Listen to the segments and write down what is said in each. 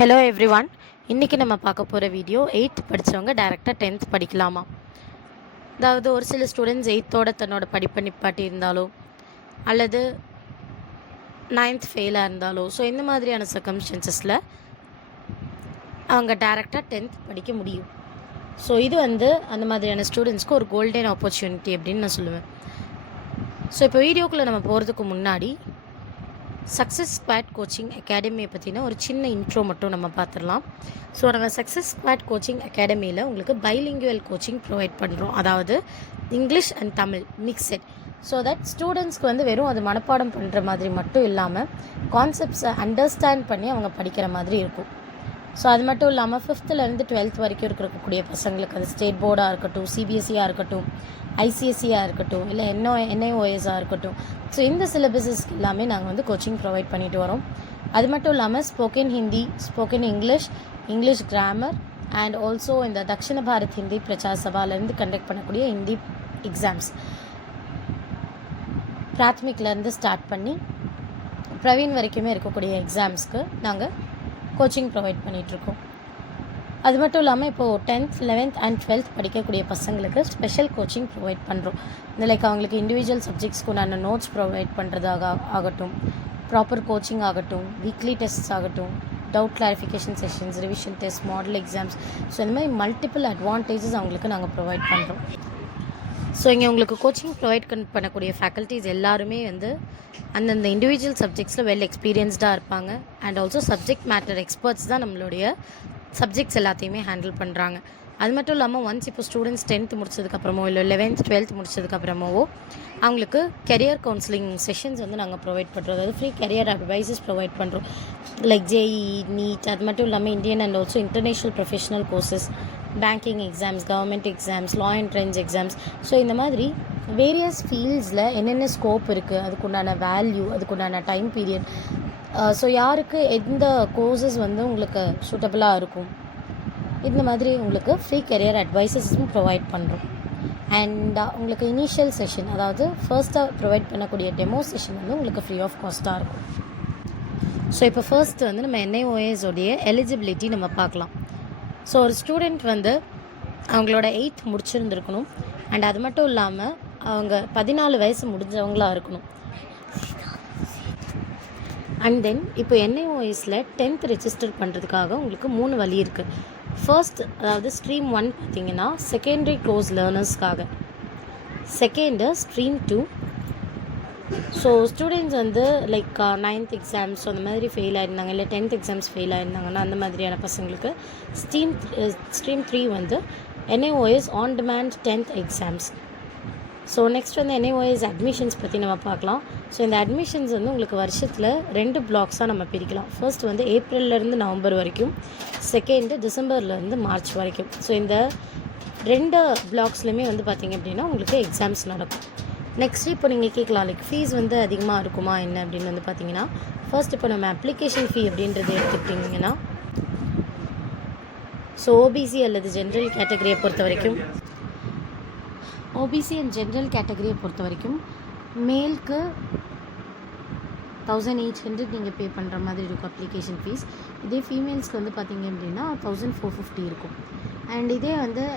Hello everyone. இன்றைக்கி நம்ம பார்க்க போகிற வீடியோ 8th படித்தவங்க டேரெக்டாக 10th படிக்கலாமா. அதாவது ஒரு சில ஸ்டூடெண்ட்ஸ் 8th தன்னோட படிப்பை நிப்பாட்டி இருந்தாலோ அல்லது 9th ஃபெயிலாக இருந்தாலோ இந்த மாதிரியான சர்க்கம்ஸ்டன்சஸில் அவங்க டேரெக்டாக 10th படிக்க முடியும். இது அந்த மாதிரியான ஸ்டூடெண்ட்ஸ்க்கு ஒரு கோல்டன் ஆப்பர்ச்சுனிட்டி அப்படின்னு நான் சொல்லுவேன். இப்போ வீடியோக்குள்ளே நம்ம போகிறதுக்கு முன்னாடி சக்ஸஸ் ஸ்குவாட் கோச்சிங் அகாடமியை பற்றின ஒரு சின்ன இன்ட்ரோ மட்டும் நம்ம பார்த்துடலாம். நம்ம சக்ஸஸ் ஸ்குவாட் கோச்சிங் அகாடமியில் உங்களுக்கு பைலிங்குவல் கோச்சிங் ப்ரொவைட் பண்ணுறோம். அதாவது English and Tamil mixed. That ஸ்டூடெண்ட்ஸ்க்கு வெறும் அது மனப்பாடம் பண்ணுற மாதிரி மட்டும் இல்லாமல் கான்செப்ட்ஸை அண்டர்ஸ்டாண்ட் பண்ணி அவங்க படிக்கிற மாதிரி இருக்கும். அது மட்டும் இல்லாமல் 5th 12th வரைக்கும் இருக்கக்கூடிய பசங்களுக்கு அது ஸ்டேட் போர்டாக இருக்கட்டும், சிபிஎஸ்சியாக இருக்கட்டும், ஐசிஎஸ்சியாக இருக்கட்டும், இல்லை என்ஐஓஎஸாக இருக்கட்டும், இந்த சிலபஸஸ்க்கு எல்லாமே நாங்கள் கோச்சிங் ப்ரொவைட் பண்ணிட்டு வரோம். அது மட்டும் இல்லாமல் spoken Hindi, spoken English grammar and also இந்த தக்ஷிண பாரத் ஹிந்தி பிரச்சார் சபாலேருந்து கண்டக்ட் பண்ணக்கூடிய ஹிந்தி எக்ஸாம்ஸ் பிராத்மிக்லேருந்து ஸ்டார்ட் பண்ணி பிரவீன் வரைக்குமே இருக்கக்கூடிய எக்ஸாம்ஸ்க்கு நாங்கள் கோச்சிங் ப்ரொவைட் பண்ணிகிட்ருக்கோம். அது மட்டும் இல்லாமல் இப்போது 10th 11th அண்ட் 12th படிக்கக்கூடிய பசங்களுக்கு ஸ்பெஷல் கோச்சிங் ப்ரொவைட் பண்ணுறோம். லைக் அவங்களுக்கு இண்டிவிஜுவல் சப்ஜெக்ட்ஸ்க்கு நான் நோட்ஸ் ப்ரொவைட் பண்ணுறதாக ஆகட்டும், ப்ராப்பர் கோச்சிங் ஆகட்டும், வீக்லி டெஸ்ட்ஸ் ஆகட்டும், doubt clarification sessions, revision test, model exams, இந்த மாதிரி மல்டிபிள் அட்வான்டேஜஸ் அவங்களுக்கு நாங்கள் ப்ரொவைட் பண்ணுறோம். இங்கே உங்களுக்கு கோச்சிங் ப்ரொவைட் பண்ணக்கூடிய ஃபேக்கல்ட்டிஸ் எல்லாருமே அந்தந்த இண்டிவிஜுவல் சப்ஜெக்ட்ஸில் வெல் எக்ஸ்பீரியன்ஸ்டாக இருப்பாங்க. And also subject matter experts தான் நம்மளுடைய சப்ஜெக்ட்ஸ் எல்லாத்தையுமே ஹேண்டில் பண்ணுறாங்க. அது மட்டும் இல்லாமல் ஒன்ஸ் இப்போ ஸ்டூடெண்ட்ஸ் 10th முடிச்சதுக்கப்புறமோ இல்லை 11th 12th முடிச்சதுக்கப்புறமோ அவங்களுக்கு கெரியர் கவுன்சிலிங் செஷன்ஸ் நாங்கள் ப்ரொவைட் பண்ணுறோம். அதாவது ஃப்ரீ கெரியர் அட்வைசஸ் ப்ரொவைட் பண்ணுறோம். லைக் ஜேஇ, நீட், அது மட்டும் இல்லாமல் Indian and also international professional courses, banking exams, government exams, law and trends exams. இந்த மாதிரி வேரியஸ் ஃபீல்ட்ஸில் என்னென்ன ஸ்கோப் இருக்குது, அதுக்குண்டான வேல்யூ, அதுக்குண்டான டைம் பீரியட், யாருக்கு எந்த கோர்சஸ் உங்களுக்கு சூட்டபுளாக இருக்கும், இந்த மாதிரி உங்களுக்கு ஃப்ரீ கெரியர் அட்வைசஸும் ப்ரொவைட் பண்ணுறோம். அண்ட் உங்களுக்கு இனிஷியல் செஷன், அதாவது ஃபர்ஸ்ட்டாக ப்ரொவைட் பண்ணக்கூடிய டெமோ செஷன் உங்களுக்கு ஃப்ரீ ஆஃப் காஸ்ட்டாக இருக்கும். இப்போ ஃபர்ஸ்ட் நம்ம என்ஐஓஎஸ் உடைய எலிஜிபிலிட்டி நம்ம பார்க்கலாம். ஒரு ஸ்டூடெண்ட் அவங்களோட 8th முடிச்சிருந்துருக்கணும். அண்ட் அது மட்டும் இல்லாமல் அவங்க 14 வயசு முடிஞ்சவங்களாக இருக்கணும். அண்ட் தென் இப்போ என்ஐஓஎஸில் 10th ரெஜிஸ்டர் பண்ணுறதுக்காக உங்களுக்கு 3 வழி இருக்குது. ஃபர்ஸ்ட், அதாவது ஸ்ட்ரீம் 1 பார்த்திங்கன்னா செகண்டரி கோர்ஸ் லேர்னர்ஸ்க்காக. Second stream 2. Students like 9th exams அந்த மாதிரி ஃபெயில் ஆகிருந்தாங்க, இல்லை 10th எக்ஸாம்ஸ் ஃபெயில் ஆகிருந்தாங்கன்னா அந்த மாதிரியான பசங்களுக்கு stream 3 NIOS on demand 10th exams. Next NIOS admissions பற்றி நம்ம பார்க்கலாம். இந்த அட்மிஷன்ஸ் உங்களுக்கு வருஷத்தில் 2 பிளாக்ஸாக நம்ம பிரிக்கலாம். ஃபர்ஸ்ட் ஏப்ரல்லேருந்து நவம்பர் வரைக்கும், செகண்டு டிசம்பர்லேருந்து மார்ச் வரைக்கும். இந்த 2 பிளாக்ஸ்லையுமே பார்த்திங்க அப்படின்னா உங்களுக்கு எக்ஸாம்ஸ் நடக்கும். நெக்ஸ்ட் இப்போ நீங்கள் கேட்கலாம், லைக் ஃபீஸ் அதிகமாக இருக்குமா என்ன அப்படின்னு பார்த்தீங்கன்னா, ஃபர்ஸ்ட் இப்போ நம்ம அப்ளிகேஷன் ஃபீ அப்படின்றது எடுத்துக்கிட்டிங்கன்னா, ஓபிசி அல்லது ஜென்ரல் கேட்டகரியை பொறுத்த வரைக்கும், ஓபிசி அண்ட் ஜென்ரல் கேட்டகரியை பொறுத்த வரைக்கும் மேலுக்கு 1800 நீங்கள் பே பண்ணுற மாதிரி இருக்கும் அப்ளிகேஷன் ஃபீஸ். இதே ஃபீமேல்ஸ்க்கு பார்த்தீங்க அப்படின்னா 1450 இருக்கும். அண்ட் இதே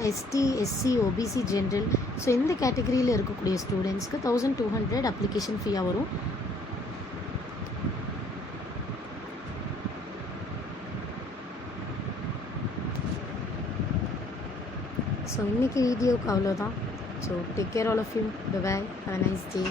எஸ்டி, எஸ்சி, ஓபிசி, ஜென்ரல், இந்த கேட்டகரியில் இருக்கக்கூடிய ஸ்டூடெண்ட்ஸ்க்கு 1200 அப்ளிகேஷன் ஃபீயாக வரும். இன்றைக்கி வீடியோவுக்கு அவ்வளோதான். Take care all of you. Bye. Have a nice day.